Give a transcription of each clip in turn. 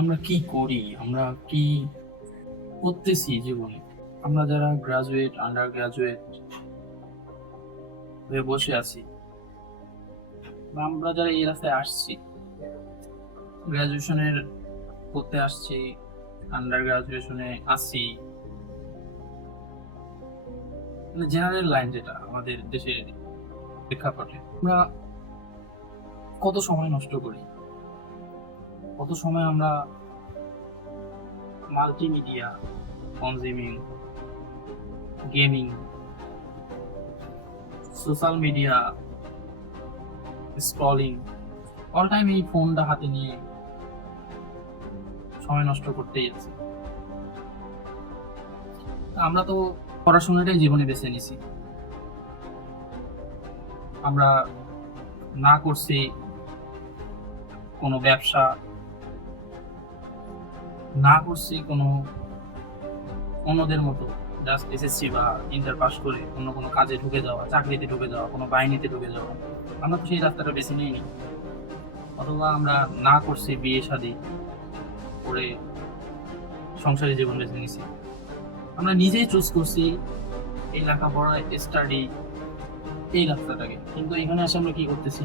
আমরা কি করি, আমরা কি করতেছি জীবনে? আমরা যারা গ্রাজুয়েট, আন্ডার গ্রাজুয়েট হয়ে বসে আছি, বা আমরা যারা এই রাস্তায় আসছি, গ্রাজুয়েশনের করতে আসছি, আন্ডার গ্রাজুয়েশনে আসি, মানে জেনারেল লাইন যেটা আমাদের দেশের প্রেক্ষাপটে, আমরা কত সময় নষ্ট করি, কত সময় আমরা multimedia consuming, gaming, social media scrolling, all time এই ফোনটা হাতে নিয়ে সময় নষ্ট করতেই আছে। আমরা তো পড়াশোনাটাই জীবনে বেছে নিছি, আমরা না করছি কোনো ব্যবসা, না করছি কোনো অন্যদের মতো জাস্ট এসএসসি বা ইন্টার পাস করে অন্য কোনো কাজে ঢুকে যাওয়া, চাকরিতে ঢুকে যাওয়া, কোনো বাহিনীতে ঢুকে যাওয়া। আমরা তো সেই রাস্তাটা বেছে নিইনি। অথবা আমরা না করছি বিয়ে শাদী করে সংসারী জীবন বেছে নিছি। আমরা নিজেই চুজ করছি এই লেখাপড়া, স্টাডি, এই রাস্তাটাকে। কিন্তু এখানে এসে আমরা কি করতেছি?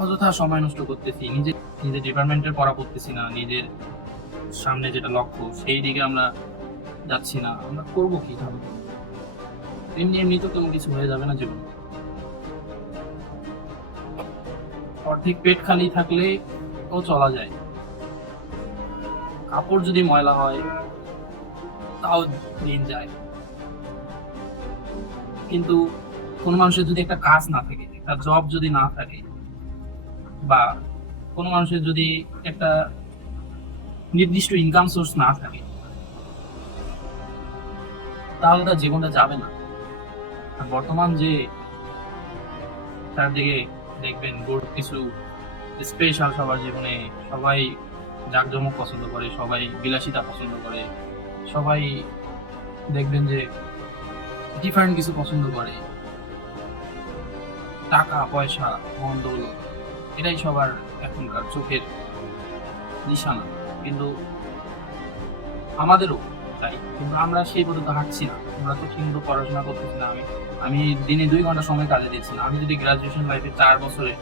অযথা সময় নষ্ট করতেছি, নিজের ডিপার্টমেন্টের পড়া পড়তেছি না, নিজের সামনে যেটা লক্ষ্য সেই দিকে আমরা যাচ্ছি না। আমরা করবো কি তাহলে? এমনি এমনি তো কোনো কিছু হয়ে যাবে না জীবন। অর্ধেক পেট খালি থাকলে ও চলা যায়, কাপড় যদি ময়লা হয় তাও দিন যায়। কিন্তু কোনো মানুষের যদি একটা কাজ না থাকে, একটা জব যদি না থাকে, বা কোনো মানুষের যদি একটা নির্দিষ্ট ইনকাম সোর্স না থাকে, তাহলে তার জীবনটা যাবে না। আর বর্তমান যে চারদিকে দেখবেন কিছু স্পেশাল সবার জীবনে, সবাই জাঁকজমক পছন্দ করে, সবাই বিলাসিতা পছন্দ করে, সবাই দেখবেন যে ডিফারেন্ট কিছু পছন্দ করে, টাকা পয়সা ধন দৌলত, এটাই সবার এখনকার চোখের নিশানা। কিন্তু আমাদেরও তাই, কিন্তু আমরা সেই পর্যন্ত হাঁটছি না। আমরা তো ঠিকমতো পড়াশোনা করতেছি না। আমি দিনে 2 ঘন্টা সময় কাজে দিচ্ছি না। আমি যদি গ্রাজুয়েশন লাইফে 4 বছরে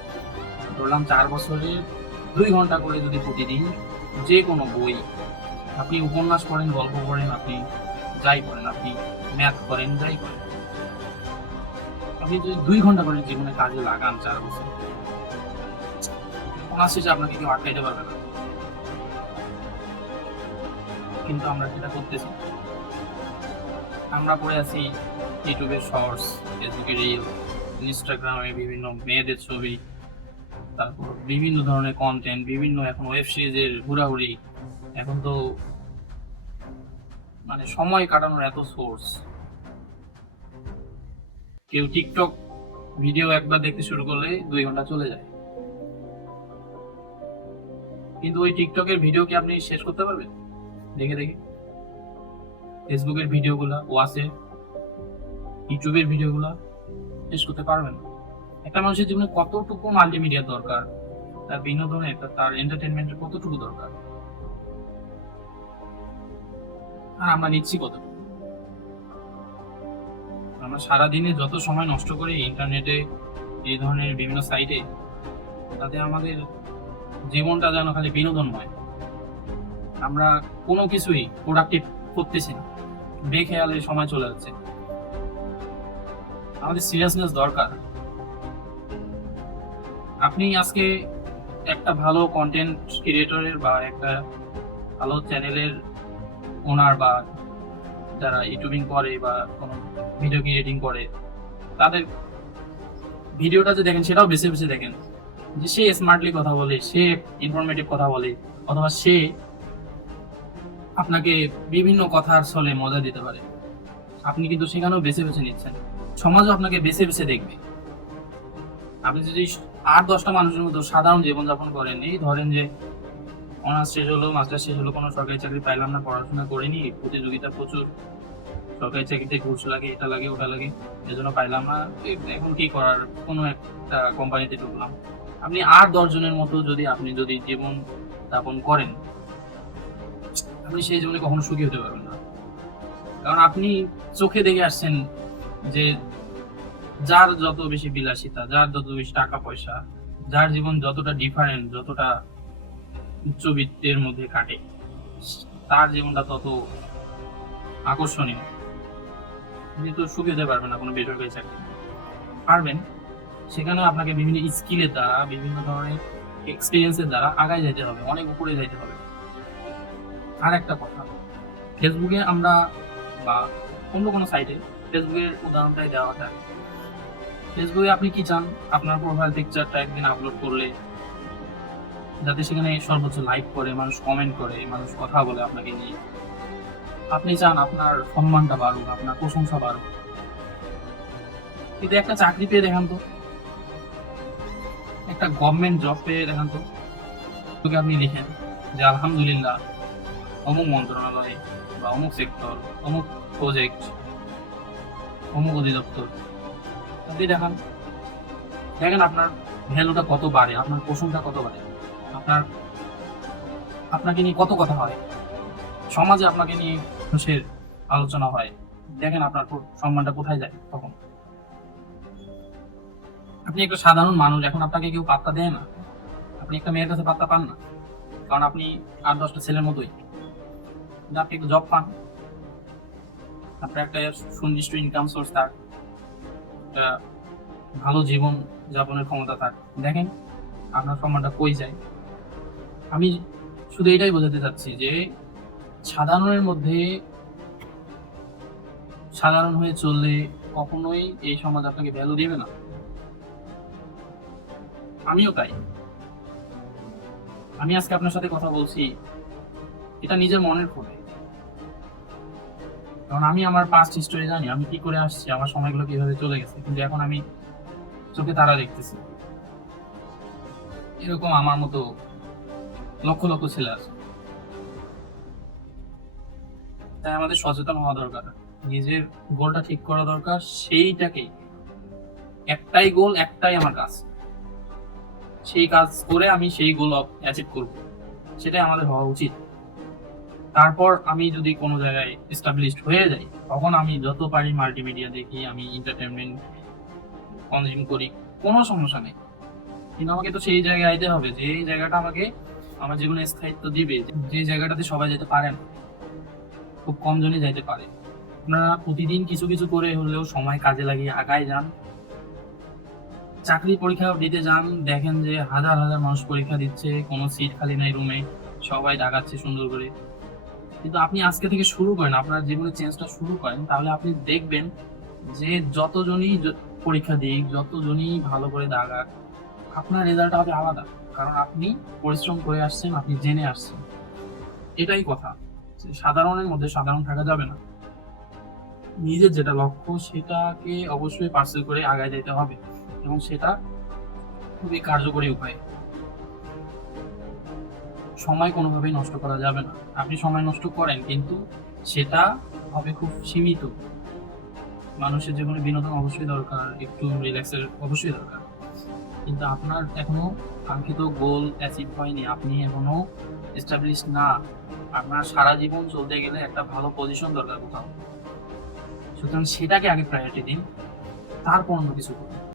ধরলাম, 4 বছরে 2 ঘন্টা করে যদি প্রতিদিন যে কোনো বই, আপনি উপন্যাস পড়েন, গল্প পড়েন, আপনি যাই পড়েন, আপনি ম্যাথ করেন, যাই করেন, আপনি যদি 2 ঘন্টা করে জীবনে কাজে লাগান 4 বছর, অনার্স শেষে আপনাকে কেউ আটকাইতে পারবে না। কিন্তু আমরা যেটা করতেছি, আমরা পড়ে আছি ইউটিউবের শর্টস, ফেসবুকে রিল, ইনস্টাগ্রামে বিভিন্ন মেয়েদের ছবি, তারপর বিভিন্ন ধরনের কন্টেন্ট, বিভিন্ন এখন ওয়েব সিরিজের হুড়াহুড়ি। এখন তো মানে সময় কাটানোর এত সোর্স। কেউ টিকটক ভিডিও একবার দেখতে শুরু করলে 2 ঘন্টা চলে যায়। কিন্তু ওই টিকটকের ভিডিও কি আপনি শেষ করতে পারবেন দেখে দেখে? ফেসবুকের ভিডিওগুলা, ইউটিউবের ভিডিওগুলা শেষ করতে পারবেন না। একটা মানুষের জীবনে কতটুকু মাল্টিমিডিয়া দরকার, তার বিনোদনের, তার এন্টারটেনমেন্টের কতটুকু দরকার, আর আমরা নিচ্ছি কতটুকু? আমরা সারাদিনে যত সময় নষ্ট করি ইন্টারনেটে, এই ধরনের বিভিন্ন সাইটে, তাতে আমাদের জীবনটা যেন খালি বিনোদনময়। আমরা কোনো কিছুই প্রোডাক্টিভ করতেছি না, বেখেয়ালে সময় চলে যাচ্ছে। আমাদের সিরিয়াসনেস দরকার। আপনি আজকে একটা ভালো কন্টেন্ট ক্রিয়েটরের বা একটা ভালো চ্যানেলের ওনার, বা যারা ইউটিউবিং করে বা কোনো ভিডিও ক্রিয়েটিং করে, তাদের ভিডিওটা যে দেখেন সেটাও বেছে বেছে দেখেন, যে সে স্মার্টলি কথা বলে, সে ইনফরমেটিভ কথা বলে, অথবা সে আপনাকে বিভিন্ন কথার ছলে মজা দিতে পারে। আপনি কিন্তু সেখানেও বেছে বেছে নিচ্ছেন। সমাজও আপনাকে বেছে বেছে দেখবে। আপনি যদি 8-10টা মানুষের মতো সাধারণ জীবনযাপন করেন, এই ধরেন যে অনার্স শেষ হলো, মাস্টার শেষ হলো, কোনো সরকারি চাকরি পাইলাম না, পড়াশোনা করিনি, প্রতিযোগিতা প্রচুর, সরকারি চাকরিতে ঘুষ লাগে, এটা লাগে, ওটা লাগে, এজন্য পাইলাম না, এখন কি করার, কোনো একটা কোম্পানিতে ঢুকলাম। আপনি আর 10 জনের মতো যদি আপনি জীবন যাপন করেন, আপনি সেই জীবনে কখনো সুখী হতে পারবেন না। কারণ আপনি চোখে দেখে আসছেন যে যার যত বেশি বিলাসিতা, যার যত বেশি টাকা পয়সা, যার জীবন যতটা ডিফারেন্ট, যতটা উচ্চবিত্তের মধ্যে কাটে, তার জীবনটা তত আকর্ষণীয়। আপনি তো সুখী হতে পারবেন না কোনো বেসরকারি চাকরি। পারবেন, সেখানেও আপনাকে বিভিন্ন স্কিলের দ্বারা, বিভিন্ন ধরনের এক্সপিরিয়েন্সের দ্বারা আগায় যেতে হবে, অনেক উপরে যেতে হবে। আর একটা কথা, ফেসবুকে আমরা বা অন্য কোনো সাইটে, ফেসবুকের উদাহরণটাই দেওয়া যায়। ফেসবুকে আপনি কি চান আপনার প্রোফাইল পিকচারটা একদিন আপলোড করলে যাতে সেখানে সর্বোচ্চ লাইক করে, মানুষ কমেন্ট করে, মানুষ কথা বলে আপনাকে নিয়ে। আপনি চান আপনার সম্মানটা বাড়ুক, আপনার প্রশংসা বাড়ুক। কিন্তু একটা চাকরি পেয়ে দেখান তো, একটা গভর্নমেন্ট জব পেয়ে দেখান তো, তোকে আপনি লিখেন যে আলহামদুলিল্লাহ অমুক মন্ত্রণালয়ে বা অমুক সেক্টর, অমুক প্রজেক্ট, অমুক অধিদপ্তর, আপনি দেখান, দেখেন আপনার ভ্যালুটা কত বাড়ে, আপনার প্রশংসা কত বাড়ে, আপনাকে নিয়ে কত কথা হয়, সমাজে আপনাকে নিয়ে মানুষের আলোচনা হয়। দেখেন আপনার সম্মানটা কোথায় যায় তখন। আপনি একটা সাধারণ মানুষ, এখন আপনাকে কেউ পাত্তা দেয় না, আপনি একটা মেয়ের কাছে পাত্তা পান না, কারণ আপনি 8-10টা ছেলের মতোই। কিন্তু আপনি একটা জব পান, আপনার একটা সুনির্দিষ্ট ইনকাম সোর্স থাক, একটা ভালো জীবন যাপনের ক্ষমতা থাক, দেখেন আপনার সম্মানটা কই যায়। আমি শুধু এটাই বোঝাতে চাচ্ছি যে সাধারণের মধ্যে সাধারণ হয়ে চললে কখনোই এই সমাজ আপনাকে ভ্যালু দিবে না। আমিও তাই। আমি আজকে আপনার সাথে কথা বলছি, এটা নিজের মনের খবর, কারণ আমি আমার পাস্ট হিস্টোরি জানি, আমি কি করে আসছি, আমার সময়গুলো কিভাবে চলে গেছে। কিন্তু এখন আমি চোখে তারা দেখতেছি, এরকম আমার মতো লক্ষ লক্ষ ছেলে আছে। তাই আমাদের সচেতন হওয়া দরকার, নিজের গোলটা ঠিক করা দরকার, সেইটাকেই, একটাই গোল, একটাই আমার কাজ, সেই কাজ করে আমি সেই গোল অ্যাচিভ করব, সেটাই আমাদের হওয়া উচিত। তারপর আমি যদি কোনো জায়গায় এস্টাবলিশড হয়ে যাই, তখন আমি যত পারি মাল্টিমিডিয়া দেখি, আমি এন্টারটেনমেন্ট কনজিউম করি, কোনো সমস্যা নেই। কিন্তু আমাকে তো সেই জায়গায় আইতে হবে যে এই জায়গাটা আমাকে আমার জীবনে স্থায়িত্ব দিবে, যে জায়গাটাতে সবাই যেতে পারে না, খুব কম জনই যাইতে পারে। আপনারা প্রতিদিন কিছু কিছু করে হলেও সময় কাজে লাগিয়ে আগায় যান, চাকরি পরীক্ষা দিতে যান, দেখেন যে হাজার হাজার মানুষ পরীক্ষা দিচ্ছে, কোনো সিট খালি নাই রুমে, সবাই দাগাচ্ছে সুন্দর করে। কিন্তু আপনি আজকে থেকে শুরু করেন, আপনার জীবনের চেঞ্জটা শুরু করেন, তাহলে আপনি দেখবেন যে যতজনই পরীক্ষা দিক, যতজনই ভালো করে দাগাক, আপনার রেজাল্ট হবে আলাদা, কারণ আপনি পরিশ্রম করে আসছেন, আপনি জেনে আসছেন। এটাই কথা, সাধারণের মধ্যে সাধারণ থাকা যাবে না। নিজের যেটা লক্ষ্য সেটাকে অবশ্যই পার্সেল করে আগায় যেতে হবে, এবং সেটা খুবই কার্যকরী উপায়। সময় কোনোভাবেই নষ্ট করা যাবে না। আপনি সময় নষ্ট করেন, কিন্তু সেটা হবে খুব সীমিত। মানুষের জীবনে বিনোদন অবশ্যই দরকার, একটু রিল্যাক্সের অবশ্যই দরকার, কিন্তু আপনার এখনো কাঙ্ক্ষিত গোল অ্যাচিভ হয়নি, আপনি এখনো এস্টাবলিশ না। আপনার সারা জীবন চলতে গেলে একটা ভালো পজিশন দরকার কোথাও, সুতরাং সেটাকে আগে প্রায়োরিটি দিন, তারপর অন্য কিছু করুন।